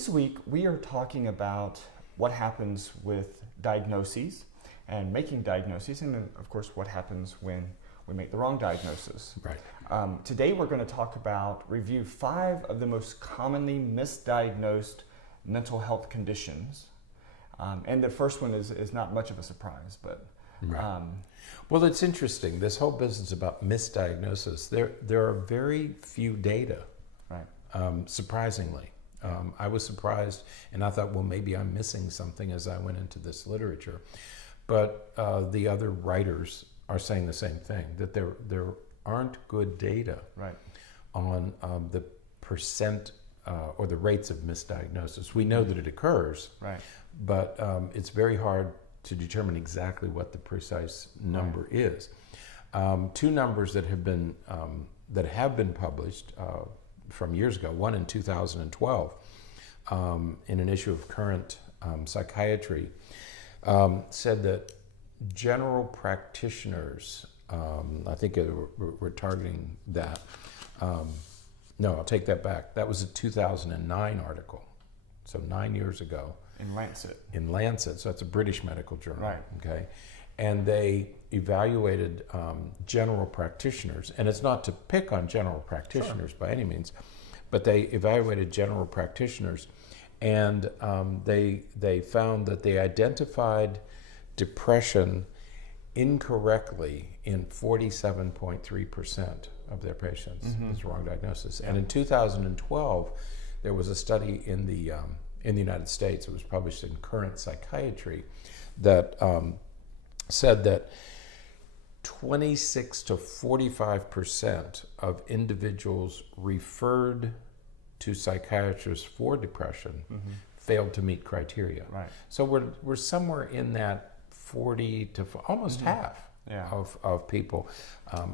this week we are talking about what happens with diagnoses and making diagnoses, and then of course what happens when we make the wrong diagnosis. Right. Today we're going to review 5 of the most commonly misdiagnosed mental health conditions. And the first one is not much of a surprise, but... Right. Well, it's interesting. This whole business about misdiagnosis, there are very few data, right. Surprisingly. I was surprised, and I thought, well, maybe I'm missing something as I went into this literature. But the other writers are saying the same thing, that there aren't good data right. on the percent or the rates of misdiagnosis. We know that it occurs, right. but it's very hard to determine exactly what the precise number right. is. 2 numbers that have been published from years ago. One in 2012 in an issue of Current Psychiatry said that general practitioners, I think we're targeting that. No, I'll take that back. That was a 2009 article, so 9 years ago. In Lancet, so it's a British medical journal. Right. Okay, and they evaluated general practitioners, and it's not to pick on general practitioners by any means, but they evaluated general practitioners, and they found that they identified depression incorrectly in 47.3% of their patients. It's a wrong diagnosis. And in 2012, there was a study in the United States, it was published in Current Psychiatry, that said that 26 to 45% of individuals referred to psychiatrists for depression failed to meet criteria. Right. So we're somewhere in that 40 to almost half of people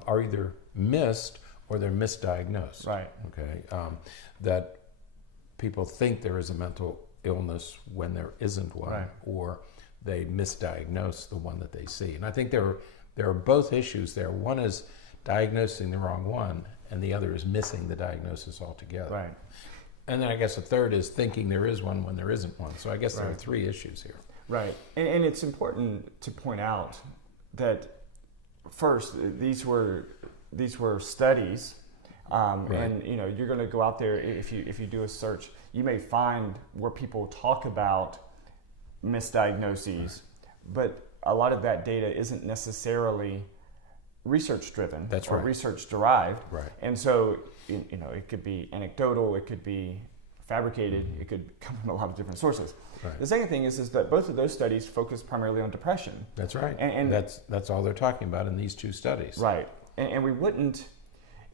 are either missed or they're misdiagnosed. Right. Okay. That people think there is a mental illness when there isn't one, right. or they misdiagnose the one that they see. And I think there are both issues there. One is diagnosing the wrong one, and the other is missing the diagnosis altogether. Right. And then I guess a third is thinking there is one when there isn't one. So I guess there right. are 3 issues here. Right. And it's important to point out that first, these were studies. Right. And you're going to go out there, if you do a search, you may find where people talk about misdiagnoses, right. but a lot of that data isn't necessarily research driven. That's or right. research derived. Right. And so it could be anecdotal, it could be fabricated, it could come from a lot of different sources. Right. The second thing is that both of those studies focus primarily on depression. That's right. And that's all they're talking about in these 2 studies. Right. And we wouldn't,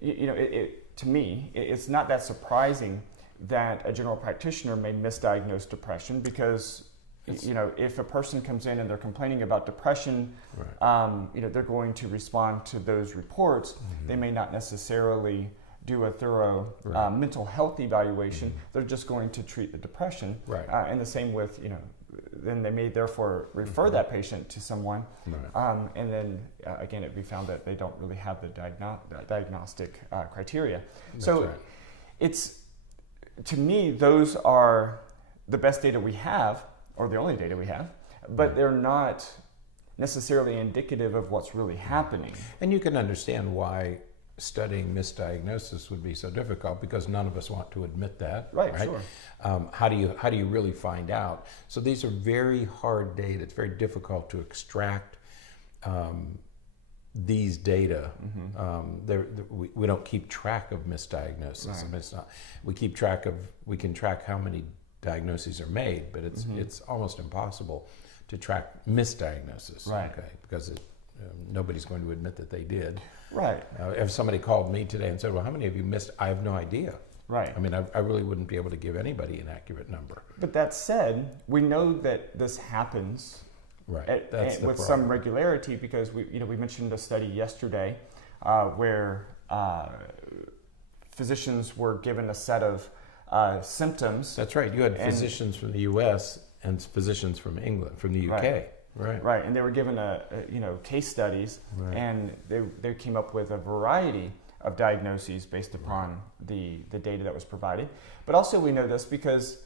to me, it's not that surprising that a general practitioner may misdiagnose depression because, if a person comes in and they're complaining about depression, right. They're going to respond to those reports. They may not necessarily do a thorough right. Mental health evaluation. They're just going to treat the depression. Right. And the same with, then they may therefore refer that patient to someone. Right. And then, again, we found that they don't really have the diagnostic criteria. That's so right. To me, those are the best data we have, or the only data we have, but right. they're not necessarily indicative of what's really happening. And you can understand why studying misdiagnosis would be so difficult, because none of us want to admit that. Right. Sure. How do you really find out? So these are very hard data. It's very difficult to extract these data. We don't keep track of misdiagnosis. Right. I mean, we can track how many diagnoses are made, but it's almost impossible to track misdiagnosis. Right. Okay, because nobody's going to admit that they did. Right. If somebody called me today and said, well, how many of you missed? I have no idea. Right. I mean, I really wouldn't be able to give anybody an accurate number. But that said, we know that this happens right. with some regularity, because we mentioned a study yesterday where physicians were given a set of symptoms. That's right. You had physicians from the U.S. and physicians from England, from the U.K. Right. Right. And they were given case studies, right. and they came up with a variety of diagnoses based upon the data that was provided. But also we know this because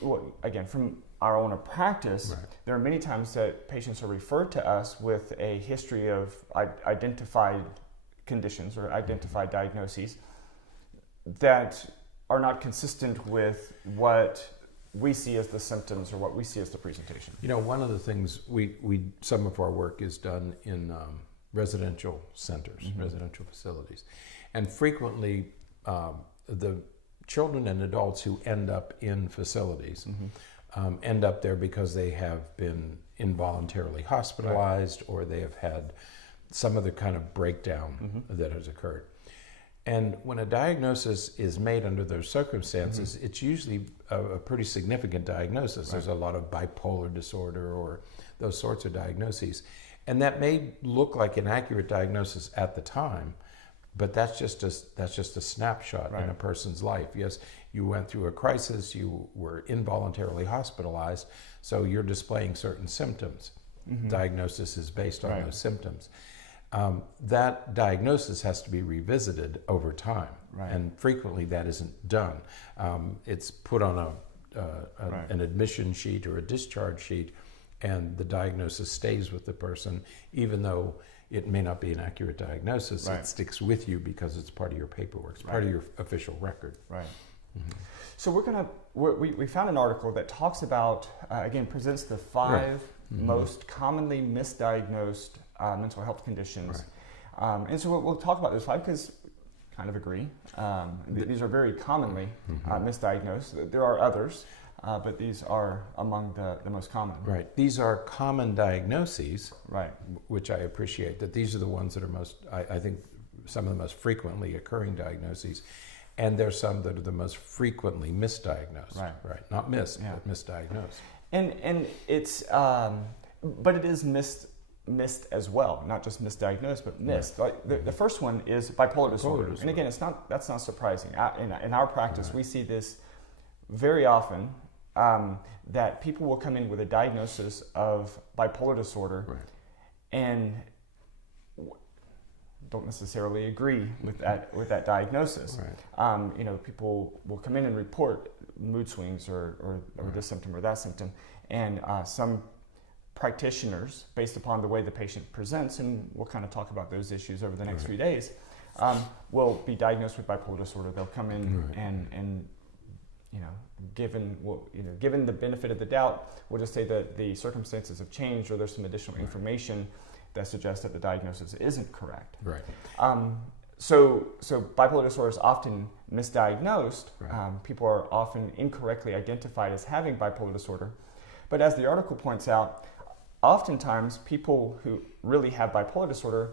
well, again, from our own practice, Right. there are many times that patients are referred to us with a history of identified conditions or identified diagnoses that are not consistent with what we see as the symptoms or what we see as the presentation. You know, one of the things some of our work is done in residential centers, residential facilities, and frequently the children and adults who end up in facilities end up there because they have been involuntarily hospitalized, or they have had some other kind of breakdown that has occurred. And when a diagnosis is made under those circumstances, it's usually a pretty significant diagnosis. There's a lot of bipolar disorder or those sorts of diagnoses. And that may look like an accurate diagnosis at the time, but that's just a snapshot in a person's life. Yes, you went through a crisis, you were involuntarily hospitalized, so you're displaying certain symptoms. Diagnosis is based on those symptoms. That diagnosis has to be revisited over time, and frequently that isn't done. It's put on an admission sheet or a discharge sheet, and the diagnosis stays with the person, even though it may not be an accurate diagnosis. It sticks with you because it's part of your paperwork. It's part of your official record. Right. So we found an article that talks about, again, presents the 5 most commonly misdiagnosed mental health conditions. And so we'll talk about those 5 because I kind of agree. These are very commonly misdiagnosed. There are others, but these are among the most common. Right. These are common diagnoses, Right. which I appreciate, that these are the ones that are most, I think, some of the most frequently occurring diagnoses. And there's some that are the most frequently misdiagnosed. Right. Not missed, but misdiagnosed. And it's, but it is missed as well, not just misdiagnosed, but missed. Like the first one is bipolar disorder. And again, that's not surprising. In our practice, we see this very often, that people will come in with a diagnosis of bipolar disorder and don't necessarily agree with that diagnosis. People will come in and report mood swings or this symptom or that symptom, and some practitioners, based upon the way the patient presents, and we'll kind of talk about those issues over the next few days, will be diagnosed with bipolar disorder. They'll come in and given the benefit of the doubt, we'll just say that the circumstances have changed, or there's some additional information that suggests that the diagnosis isn't correct. So bipolar disorder is often misdiagnosed. People are often incorrectly identified as having bipolar disorder. But as the article points out, oftentimes people who really have bipolar disorder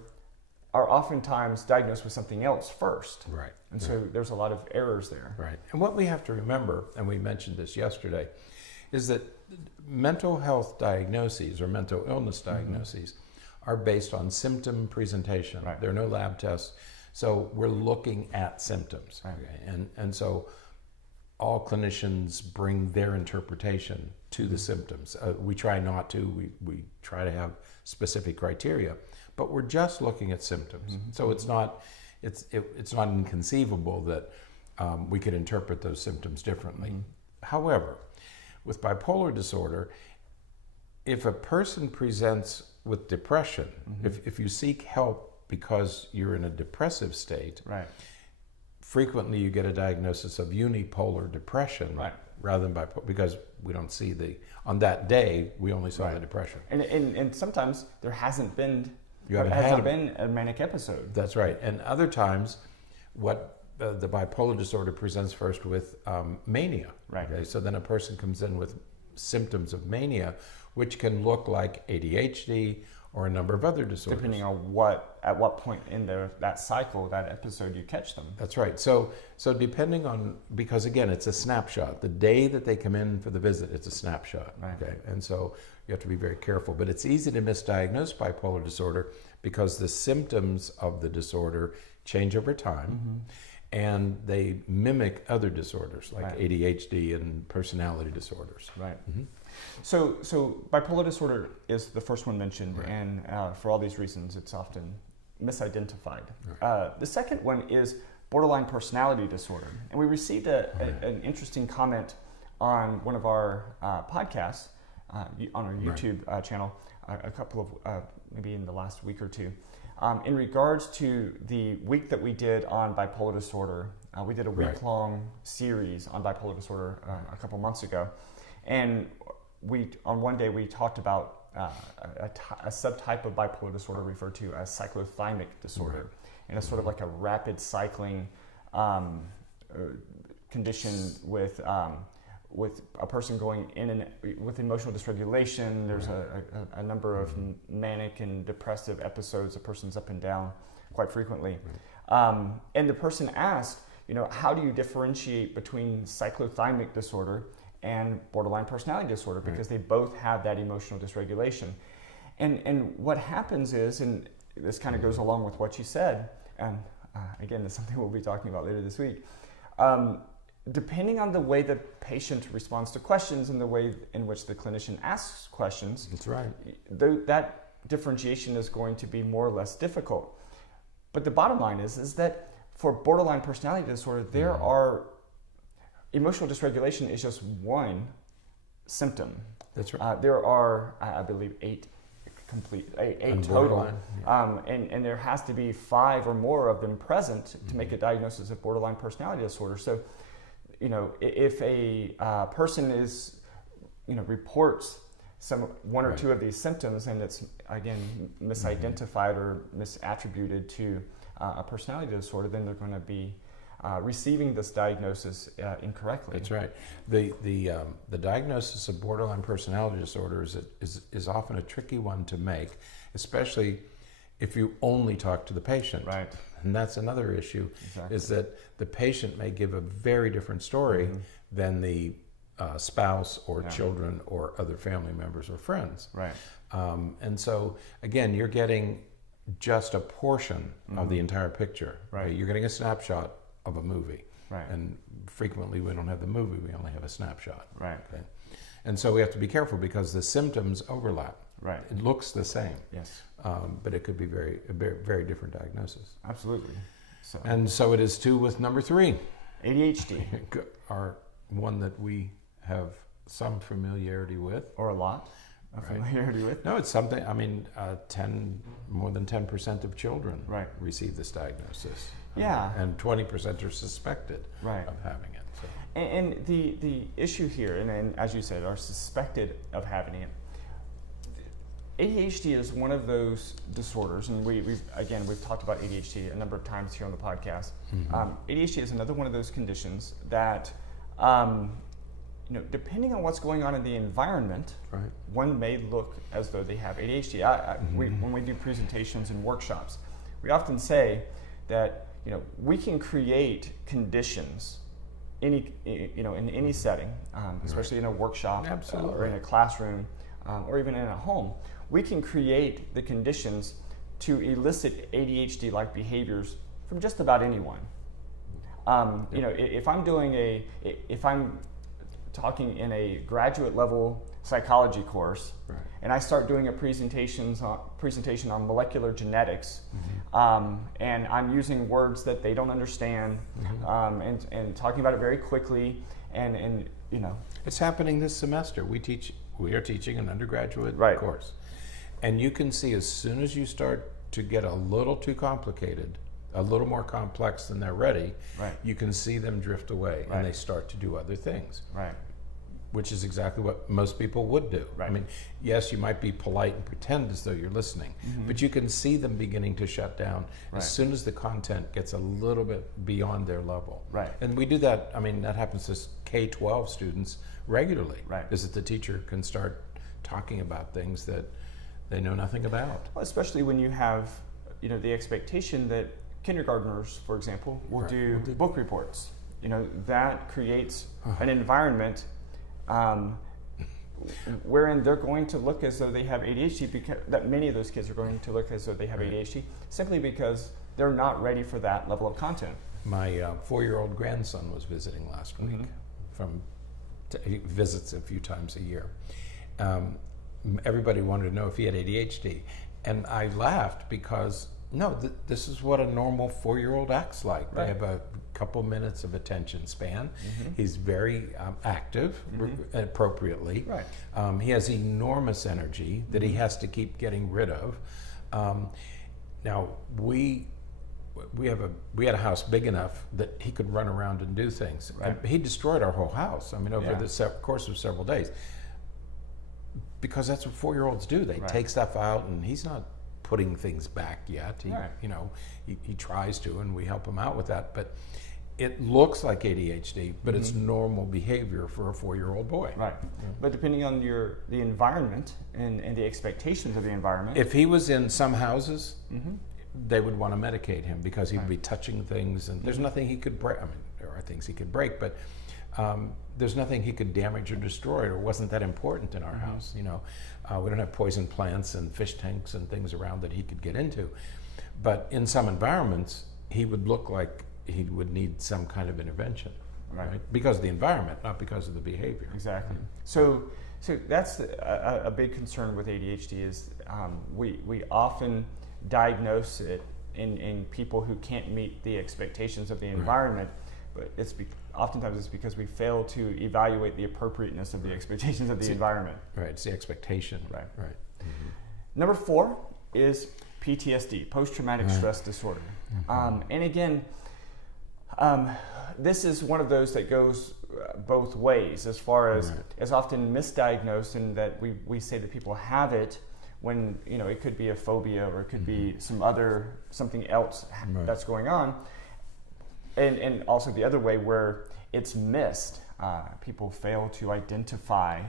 are oftentimes diagnosed with something else first. And so there's a lot of errors there. And what we have to remember, and we mentioned this yesterday, is that mental health diagnoses or mental illness diagnoses are based on symptom presentation. There are no lab tests, so we're looking at symptoms. And so all clinicians bring their interpretation to the symptoms. We try not to. We try to have specific criteria, but we're just looking at symptoms. So it's not inconceivable that we could interpret those symptoms differently. However, with bipolar disorder, if a person presents with depression, if you seek help because you're in a depressive state, frequently you get a diagnosis of unipolar depression rather than bipolar, because we don't see on that day, we only saw the depression. And sometimes there hasn't been a manic episode. That's right. And other times, what the bipolar disorder presents first with mania. So then a person comes in with symptoms of mania, which can look like ADHD or a number of other disorders. Depending on at what point in that cycle, that episode, you catch them. That's right. So depending on, because again, it's a snapshot. The day that they come in for the visit, it's a snapshot. Okay, and so you have to be very careful. But it's easy to misdiagnose bipolar disorder because the symptoms of the disorder change over time, and they mimic other disorders like ADHD and personality disorders. So bipolar disorder is the first one mentioned, and for all these reasons, it's often misidentified. The second one is borderline personality disorder, and we received an interesting comment on one of our podcasts on our YouTube channel a couple of, maybe in the last week or two, in regards to the week that we did on bipolar disorder. We did a week-long series on bipolar disorder a couple months ago. And on one day we talked about a subtype of bipolar disorder referred to as cyclothymic disorder. And it's sort of like a rapid cycling condition with a person going in and with emotional dysregulation. There's a number of manic and depressive episodes. The person's up and down quite frequently. And the person asked, how do you differentiate between cyclothymic disorder and borderline personality disorder? Because they both have that emotional dysregulation. And what happens is, and this kind of goes along with what you said, and again, it's something we'll be talking about later this week, depending on the way the patient responds to questions and the way in which the clinician asks questions, that's right, that differentiation is going to be more or less difficult. But the bottom line is that for borderline personality disorder, there are emotional dysregulation is just one symptom. That's right. There are, I believe, eight total, and there has to be 5 or more of them present to make a diagnosis of borderline personality disorder. So, if a person reports one or two of these symptoms, and it's again misidentified or misattributed to a personality disorder, then they're going to be receiving this diagnosis incorrectly. That's right. The diagnosis of borderline personality disorder is often a tricky one to make, especially if you only talk to the patient. Right. And that's another issue, is that the patient may give a very different story than the spouse or children or other family members or friends. Right. And so, again, you're getting just a portion of the entire picture. Right. You're getting a snapshot of a movie. Right. And frequently we don't have the movie, we only have a snapshot. Right. Okay? And so we have to be careful because the symptoms overlap. Right. It looks the same. Yes. But it could be a very different diagnosis. Absolutely. And so it is too with number 3. ADHD. Our one that we have some familiarity with. Or a lot of familiarity with. No, it's something, more than 10% of children receive this diagnosis. Yeah. And 20% are suspected of having it. So. And the issue here, and as you said, are suspected of having it. ADHD is one of those disorders, and we've talked about ADHD a number of times here on the podcast. ADHD is another one of those conditions that, depending on what's going on in the environment, one may look as though they have ADHD. When we do presentations and workshops, we often say that we can create conditions in any setting, especially in a workshop or in a classroom or even in a home. We can create the conditions to elicit ADHD-like behaviors from just about anyone. If I'm talking in a graduate level psychology course, and I start doing a presentation on molecular genetics, and I'm using words that they don't understand, and talking about it very quickly, and it's happening this semester. We are teaching an undergraduate course, and you can see as soon as you start to get a little too complicated, a little more complex than they're ready, you can see them drift away and they start to do other things. Which is exactly what most people would do. I mean, yes, you might be polite and pretend as though you're listening, but you can see them beginning to shut down as soon as the content gets a little bit beyond their level. And we do that, that happens to K-12 students regularly, is that the teacher can start talking about things that they know nothing about. Well, especially when you have, the expectation that kindergartners, for example, will do book reports. That creates an environment wherein they're going to look as though they have ADHD, because that many of those kids are going to look as though they have ADHD simply because they're not ready for that level of content. My 4-year-old grandson was visiting last week. He visits a few times a year. Everybody wanted to know if he had ADHD, and I laughed because no, this is what a normal 4-year-old acts like. Right. They have a couple minutes of attention span. He's very active, appropriately. Right. He has enormous energy that he has to keep getting rid of. Now we had a house big enough that he could run around and do things. Right. And he destroyed our whole house. I mean, over Yeah. the course of several days, because that's what 4-year-olds do. They Right. take stuff out, and he's not putting things back yet. He, Right. he tries to, and we help him out with that. But it looks like ADHD, but it's normal behavior for a 4-year-old boy. Right. But depending on the environment and the expectations of the environment. If he was in some houses, they would want to medicate him because he'd Right. be touching things, and there's nothing he could break. I mean, there are things he could break, but there's nothing he could damage or destroy, or wasn't that important in our house. We don't have poison plants and fish tanks and things around that he could get into. But in some environments, he would look like he would need some kind of intervention, Right. Because of the environment, not because of the behavior. Exactly. So that's a big concern with ADHD is we often diagnose it in people who can't meet the expectations of the environment, but oftentimes it's because we fail to evaluate the appropriateness of the expectations of the environment. Right, it's the expectation. Right. Right. Number 4 is PTSD, post-traumatic stress disorder. And again, this is one of those that goes both ways as far as is often misdiagnosed in that we say that people have it when it could be a phobia or it could be something else that's going on, and also the other way where it's missed. People fail to identify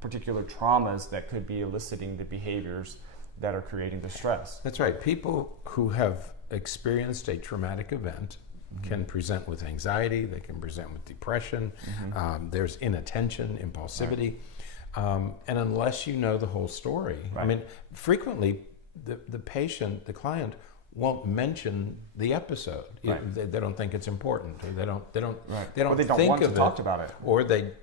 particular traumas that could be eliciting the behaviors that are creating the stress. That's right. People who have experienced a traumatic event can present with anxiety, they can present with depression, there's inattention, impulsivity, and unless you know the whole story, I mean, frequently the patient, the client, won't mention the episode. They don't think it's important, or they don't Or they don't think want of to talk about it, or they've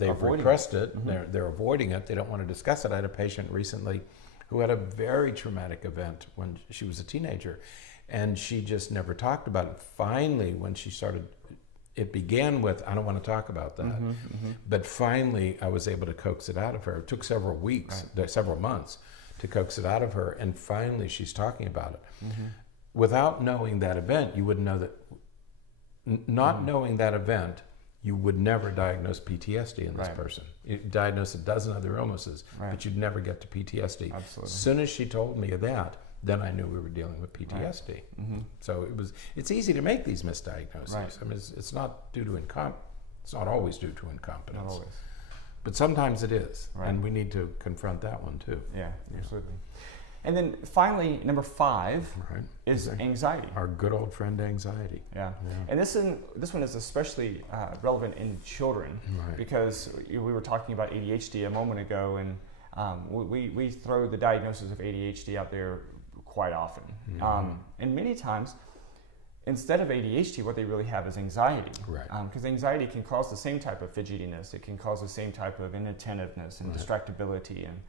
Avoiding repressed it. They're avoiding it. They don't want to discuss it. I had a patient recently who had a very traumatic event when she was a teenager, and she just never talked about it. Finally, when she started, it began with, I don't want to talk about that. But finally, I was able to coax it out of her. It took several weeks, several months to coax it out of her, and finally she's talking about it. Without knowing that event, you wouldn't know that. Not knowing that event, you would never diagnose PTSD in this person. You diagnose a dozen other illnesses, but you'd never get to PTSD. Absolutely. As soon as she told me of that, then I knew we were dealing with PTSD. So it's easy to make these misdiagnoses. I mean, it's not due to it's not always due to incompetence. Not always. But sometimes it is, and we need to confront that one too. Yeah, absolutely. And then finally, number 5 is anxiety. Our good old friend anxiety. Yeah. And this one is especially relevant in children because we were talking about ADHD a moment ago, and we throw the diagnosis of ADHD out there quite often. And many times, instead of ADHD, what they really have is anxiety. Because anxiety can cause the same type of fidgetiness. It can cause the same type of inattentiveness and distractibility and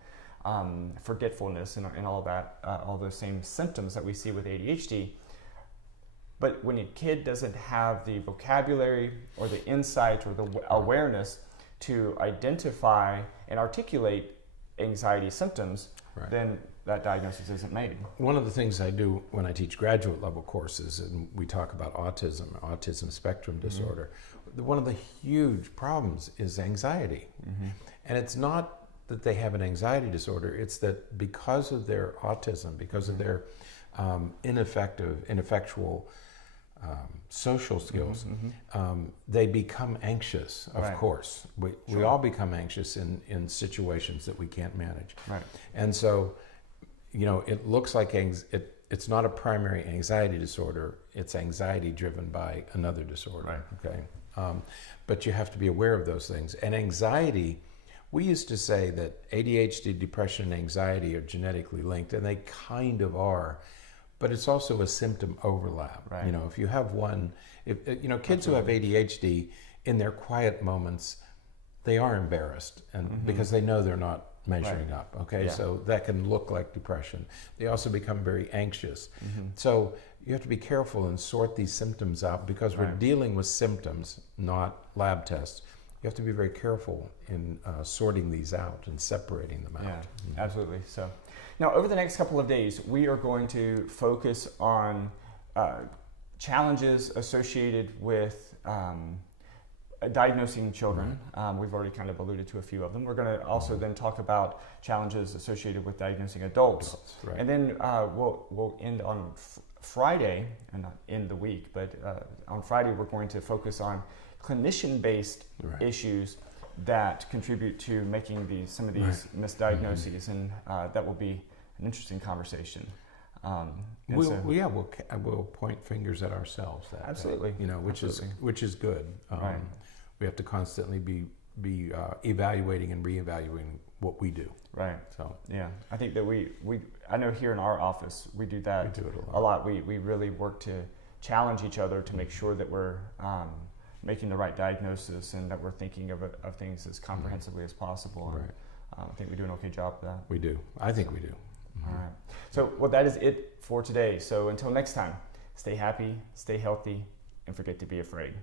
forgetfulness and all that, all those same symptoms that we see with ADHD. But when a kid doesn't have the vocabulary or the insight or the awareness to identify and articulate anxiety symptoms, then that diagnosis isn't made. One of the things I do when I teach graduate level courses, and we talk about autism spectrum disorder, one of the huge problems is anxiety. And it's not that they have an anxiety disorder, it's that because of their autism, because of their ineffectual social skills, they become anxious, of course. We all become anxious in situations that we can't manage. And so, it looks like it's not a primary anxiety disorder, it's anxiety driven by another disorder. Okay, but you have to be aware of those things. And anxiety, we used to say that ADHD, depression, and anxiety are genetically linked, and they kind of are, but it's also a symptom overlap. If you have one, kids who have ADHD, in their quiet moments, they are embarrassed, and because they know they're not measuring up. Okay, Yeah. so that can look like depression. They also become very anxious. Mm-hmm. So you have to be careful and sort these symptoms out because we're Right. dealing with symptoms, not lab tests. You have to be very careful in sorting these out and separating them out. Yeah, absolutely. So, now over the next couple of days, we are going to focus on challenges associated with diagnosing children. We've already kind of alluded to a few of them. We're going to also then talk about challenges associated with diagnosing adults. Right. And then we'll end on Friday, and not end the week, but on Friday we're going to focus on clinician-based Right. issues that contribute to making some of these misdiagnoses, and that will be an interesting conversation. We'll point fingers at ourselves. Absolutely. Day, which is good. Right. We have to constantly be evaluating and reevaluating what we do. Right. So yeah, I think that I know here in our office we do that. We do it a lot. We really work to challenge each other to make sure that we're making the right diagnosis and that we're thinking of things as comprehensively as possible. Right. And, I think we do an okay job of that. We do. I think we do. All right. So, well, that is it for today. So until next time, stay happy, stay healthy, and forget to be afraid.